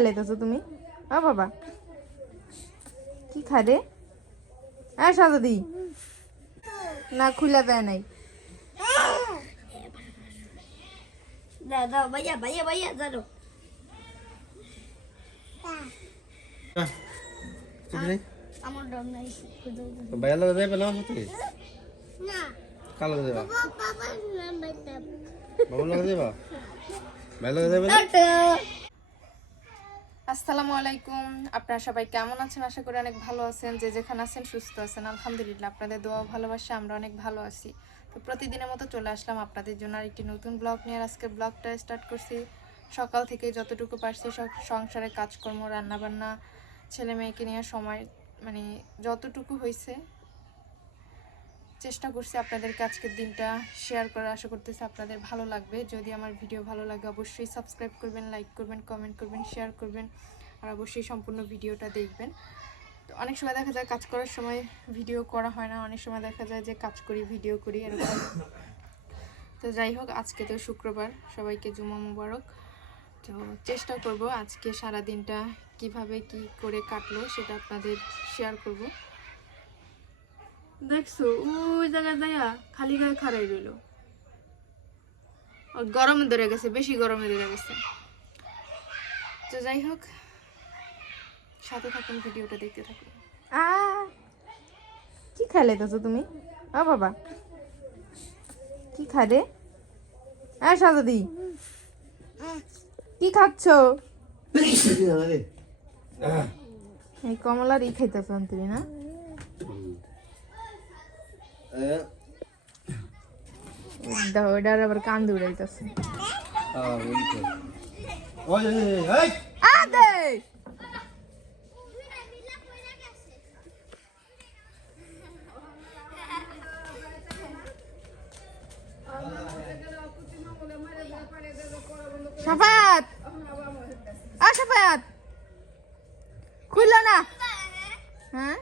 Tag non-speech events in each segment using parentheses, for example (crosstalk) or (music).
খাইলাইতেছো তুমি? ও বাবা। কি রে হ্যাঁ সাজাদি। না খুলে দেয় নাই। কালো বাবা দাও। বাবু লাগা আসসালামু আলাইকুম। আপনারা সবাই কেমন আছেন? আশা করি অনেক ভালো আছেন। যে যেখানে আছেন সুস্থ আছেন। আলহামদুলিল্লাহ, আপনাদের দোয়া ভালোবাসা আমরা অনেক ভালো আছি। তো প্রতিদিনের মতো চলে আসলাম আপনাদের জন্য আর একটি নতুন ব্লগ নিয়ে। আজকে ব্লগটা স্টার্ট করছি সকাল থেকে যতটুকু পারছি সব সংসারে কাজকর্ম, রান্নাবান্না, ছেলে মেয়েকে নিয়ে সময় মানে যতটুকু হয়েছে চেষ্টা করছি আপনাদেরকে আজকের দিনটা শেয়ার করার। আশা করতেছি আপনাদের ভালো লাগবে। যদি আমার ভিডিও ভালো লাগে, অবশ্যই সাবস্ক্রাইব করবেন লাইক করবেন কমেন্ট করবেন শেয়ার করবেন, আর অবশ্যই সম্পূর্ণ ভিডিওটা দেখবেন। তো অনেক সময় দেখা যায় কাজ করার সময় ভিডিও করা হয় না, অনেক সময় দেখা যায় যে কাজ করি ভিডিও করি, এরকম। তো যাই হোক, আজকে তো শুক্রবার, সবাইকে জুমা মুবারক। তো চেষ্টা করব আজকে সারা দিনটা কীভাবে কি করে কাটলো সেটা আপনাদের শেয়ার করব। দেখছ? ওই জায়গায় যাইয়া খালি গায়ে খাড়াই রইল। গরমে ধরে গেছে বেশি গরমে ধরে গেছে। তো যাই হোক সাথে থাকুন ভিডিওটা দেখতে থাকুন। কি খাইলে তো তুমি? ও বাবা। কি খালে? হ্যাঁ সাজাদি। কি খাচ্ছ? (laughs) এই কমলার ই খাইতেছ তুমি না ওইটার আবার কান দৌড়াইতেছে সাফায়াত আ সাফায়াত খুললো না? হ্যাঁ?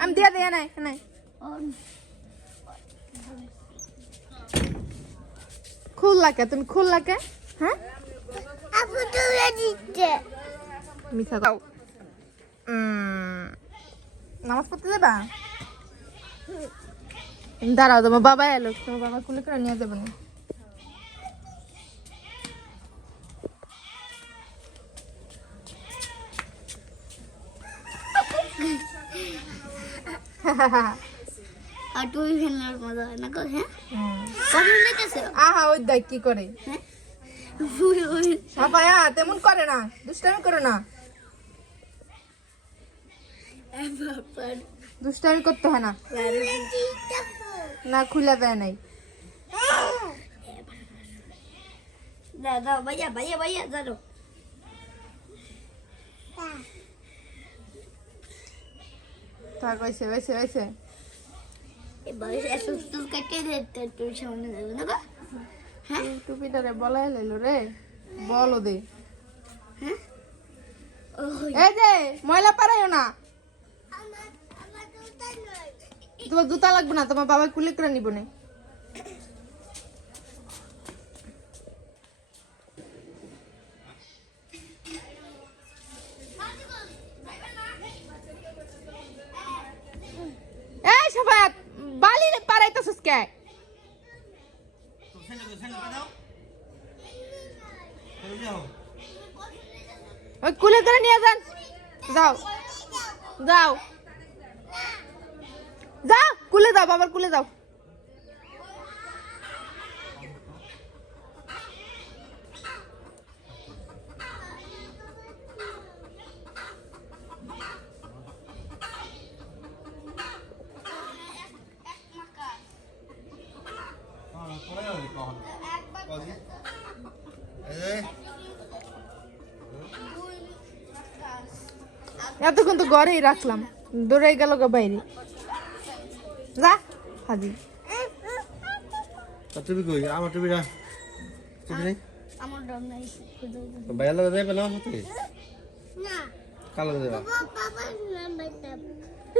আমি দিয়া দিয়া নাই নাই। খুললা কে তুমি খুললা কে হ্যাঁ? আপু তুলে উম, নামাজ পড়তে যাবা? দাঁড়াও তোমার বাবা এলো তোমার বাবা কুলে করে নিয়ে যাবে না। আর তুমি ফেলার মজা হয় না হ্যাঁ? আহা ওই দেখ কি করে। হ্যাঁ? তেমন করে না দুষ্টামি করে না। দুষ্টামি করতে হয় না। না খুলে দেয় নাই। দাদা ভাইয়া ভাইয়া ভাইয়া তার কইছে। টুপিটারে বলাই লাইলো রে। বলো দে। হ্যাঁ? ওই এই যে ময়লা পারাইও না। তোমার জুতা লাগবে না, তোমার বাবা কুলে করে নিব না। কে? ওই কুলে করে নিয়ে যান। যাও। যাও। কুলে যাও বাবার কুলে যাও এতক্ষণ তো ঘরেই রাখলাম দৌড়াই গেল গা বাইরে। যা হাজি। টুপি কই? আমার টুপিটা টুপি নেই? আমার ডর নাই তো লগে না না। যাবা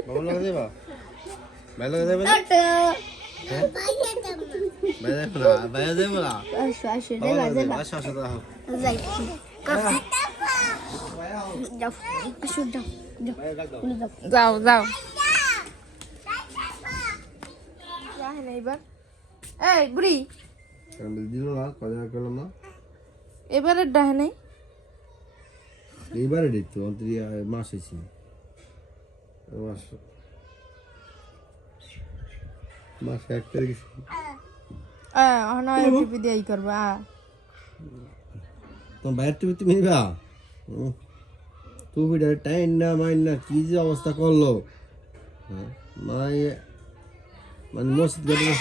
বাবা লগে যাবা লগে না? হ্যাঁ? বাইরে যাব না। ভাইয়া যাইবে না? আসো আসো বাবা লগে আসো আসো দাও। যাই। যাও আসো যাও। যাও যাও। যাও রাহে না এবার। এই বুড়ি। দিল না কয়দিন করলাম না? এবারে ডাহে নেই। এইবারে দেখতো অন্তরি মাস হয়েছে। মাস। মাস এক তারিখ আ অনয় টিপি দিয়ে ই করবা তোমার বাইরের টিভি তুমি নিবা? তুমি টাইম না মাইন না কি যে অবস্থা করল? হ্যাঁ, মাই মানে মসজিদ গেলে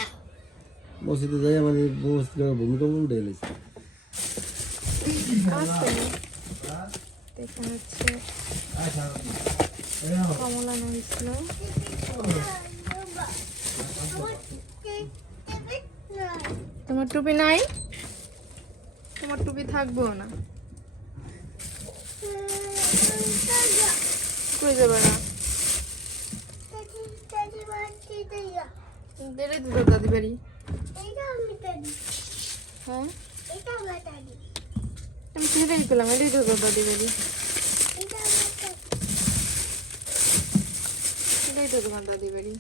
মসজিদে যাই মানে মসজিদ গেলে ভূমিকম্প উঠে হচ্ছে কমলা হয়েছিল তোমার টুপি নাই? তোমার টুপি থাকব না। কই যাবে না বেড়ে দিল দাদি বাড়ি। হ্যাঁ? আমি সেটাই পেলাম এটাই তো দাদি বাড়ি। এটাই তো তোমার দাদি বাড়ি।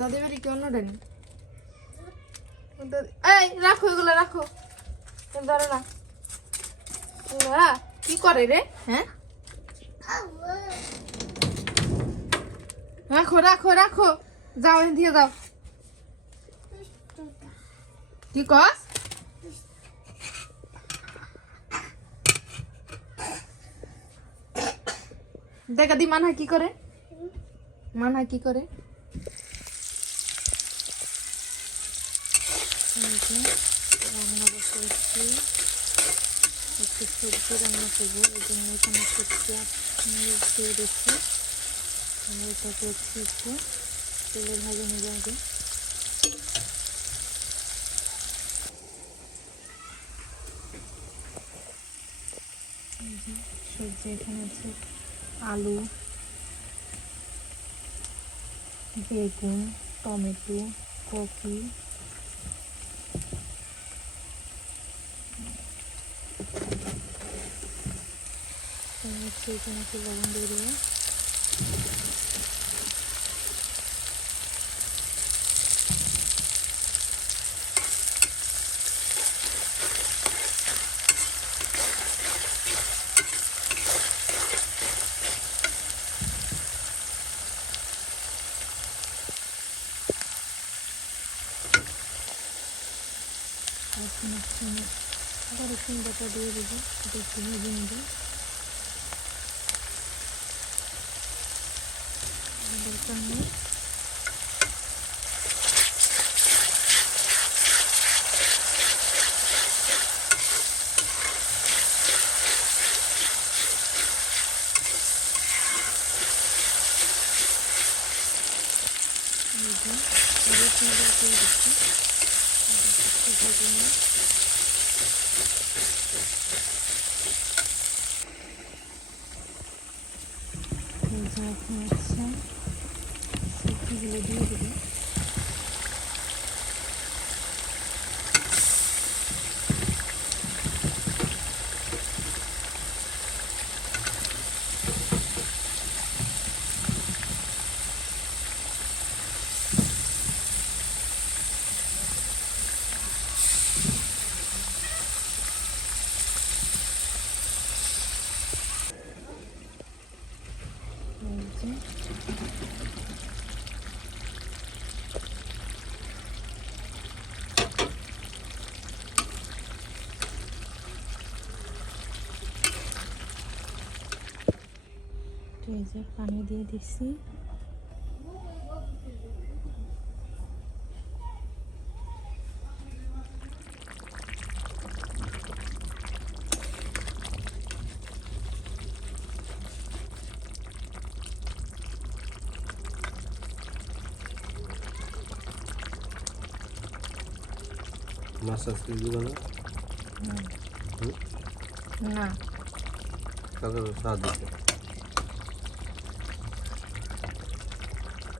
দাদি বাড়ি কি অন্যটা নেই এই রাখো এগুলো রাখো। ধরো না। ওরা কি করে রে? হ্যাঁ? রাখো রাখো রাখো। যাও থেকে যাও। কি কস? দেখা দি মানহা কি করে? মানহা কি করে? রান্না বসেছি একটু সবজি রান্না করব, এই জন্য এখানে পেঁয়াজ দিয়ে দিচ্ছি। আমি এটা করছি একটু তেলে ভাজে নেব আগে এই যে সবজি এখানে আছে আলু বেগুন টমেটো কপি। এখানে একটু লবণ দিয়ে দেবো এখন হচ্ছে আমি আবার রসুন বাটা দিয়ে দেবো এটা একটু ভেজে নেব দরকার নেই এই যে, রসুন বাটা দিয়ে দিচ্ছি একটু ভেজে নিই এই যে এখন হচ্ছে সবজিগুলো দিয়ে দেবো এই যে এই যে পানি দিয়ে দিচ্ছি মাছ আজকে দিব না? না। তো সাহায্য